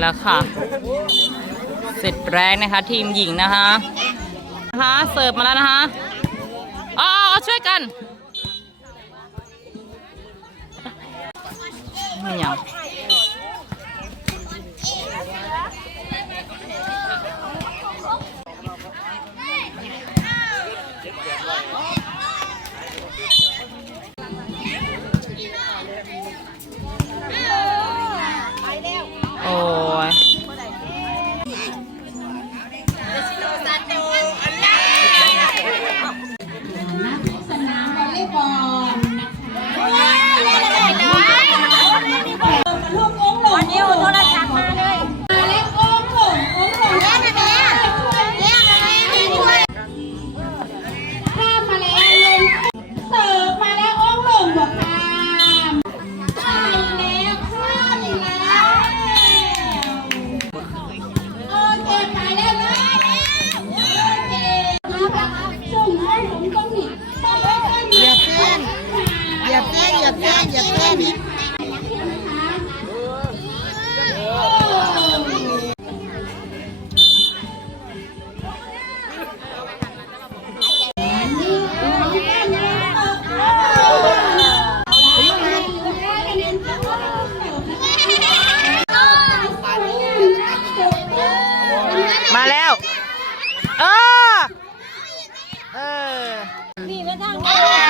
แล้วค่ะ เสร็จแรกนะคะ ทีมหญิงนะคะนะคะเสิร์ฟมาแล้วนะคะอ๋ออ๋อช่วยกันไม่ยังโเหยียบเส้นเหยียบเส้นเหยียบเส้นเหยียบเส้นมาแล้ว เออ เออ จริง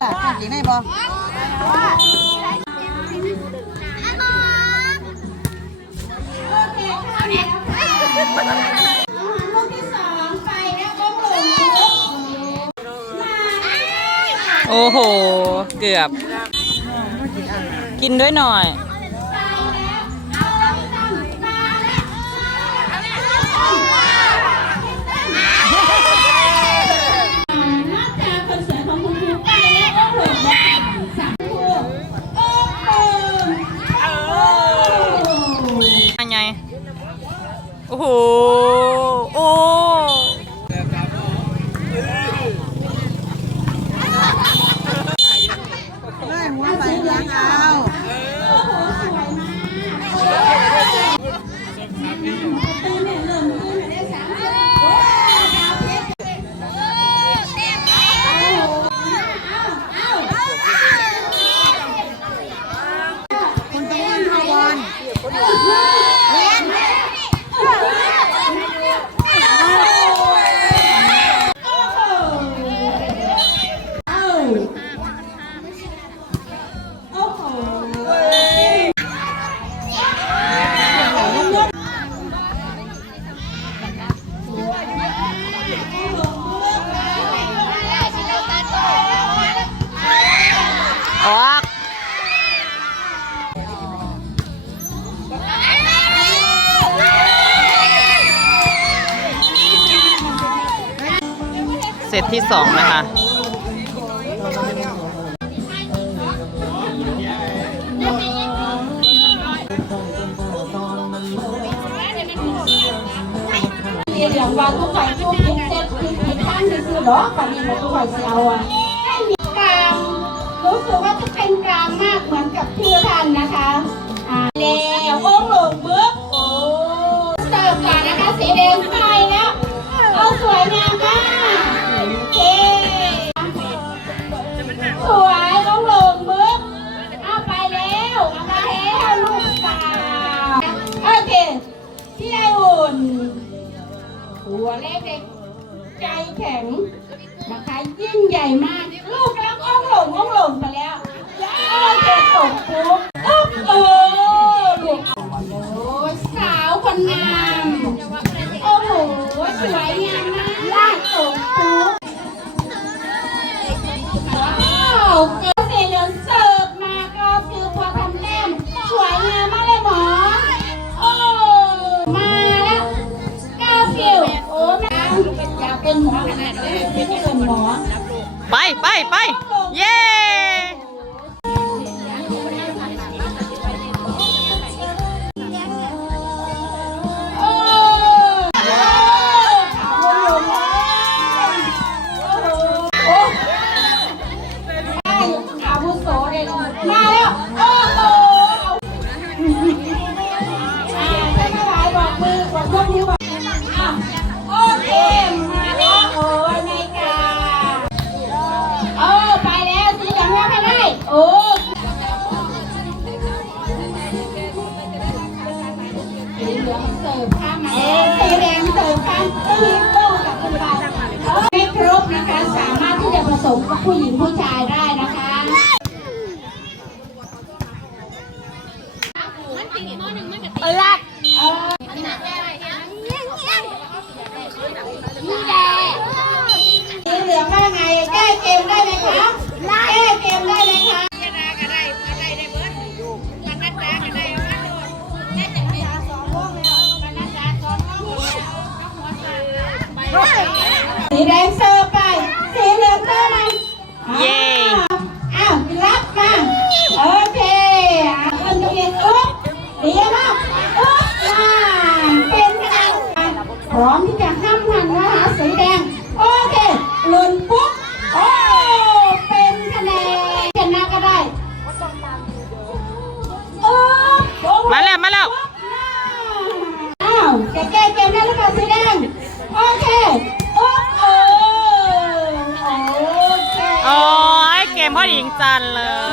กที่สองได้บ่โอ้โห เกือบ กินด้วยหน่อย โอ้โห โอ้ได้หัวไปเลี้ยงเอา ออกเซตที่สองนะคะเรียนอย่างว่าทุกฝ่ายทุกผิดเซ็ตผิดผิดข้างซื่อๆหรอป่านนี้ทุกฝ่ายเสียวอะ รู้สึกว่าจะเป็นกลางมากเหมือนกับชื่อท่านนะคะอ่าแล้วโอ้โหบึ๊บโอ้เสิร์ฟก่อนนะคะสีแดงไปแล้วเอาสวยงามมากเย้สวยโอ้โหบึ๊บเอาไปแล้วเอามาแล้วลูกสาวโอเคพี่ไออุ่นตัวเล็กๆ ใจแข็งนะคะยิ่งใหญ่มาก ลูกแล้วอ้องหลงอ้องหลงไปแล้วโอเคตกปุ๊บอึ๊บเออลูกโอ้สาวคนงามโอ้โหสวยงาม 拜拜拜，耶 มกับผู้หญิงผู้ชายได้นะคะเออลักเออนี่แหละสีเหลืองว่าไงแก้เกมได้ไหมคะแก้เกมได้ไหมคะสีแดงเสิร์ฟไป สีเหลืองเสิร์ฟมา เย้อ้าวรับมาโอเคอะเอิ้นตัวเองอุ๊บดีมากอุ๊บมาเป็นคะแนนพร้อมที่จะห้ามทันนะคะสีแดงโอเคหล่นปุ๊บโอ้เป็นคะแนนชนะก็ได้อุ๊บโอ้โหมาแล้วมาแล้วอ้าวแกแก้เกมได้หรือเปล่าสีแดงโอเคโอ้โอโอเค โอ้ยเกม พ่อหญิงจันเลย